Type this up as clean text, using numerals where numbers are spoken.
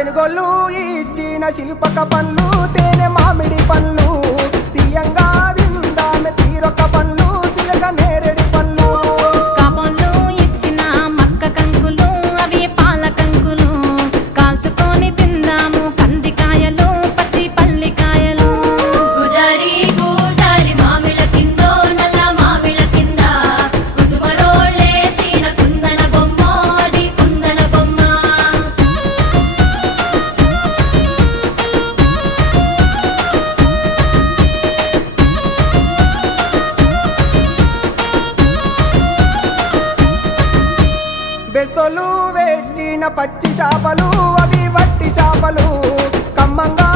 తెనుగోళ్ళు ఇచ్చిన శిల్పక పండ్లు తేనె మామిడి పండ్లు తీయంగా దిందామె తీరొక్క పండ్లు చిలక నేరేడి పండ్లు కాపంలో ఇచ్చిన మక్క కంకులు అవి పాల కంకులు కాల్చుకొని తిందాము కందికాయలు పచ్చి పల్లికాయలు గుజారి గుజారి మామిళ్ళ కిందో నల్ల మామిళ్ళ కింద కుసుమరోళ్ళేసిన కుందన బొమ్మ అది కుందన బొమ్మ బెస్తోలు పెట్టిన పచ్చి చేపలు అవి వట్టి చేపలు కమ్మంగా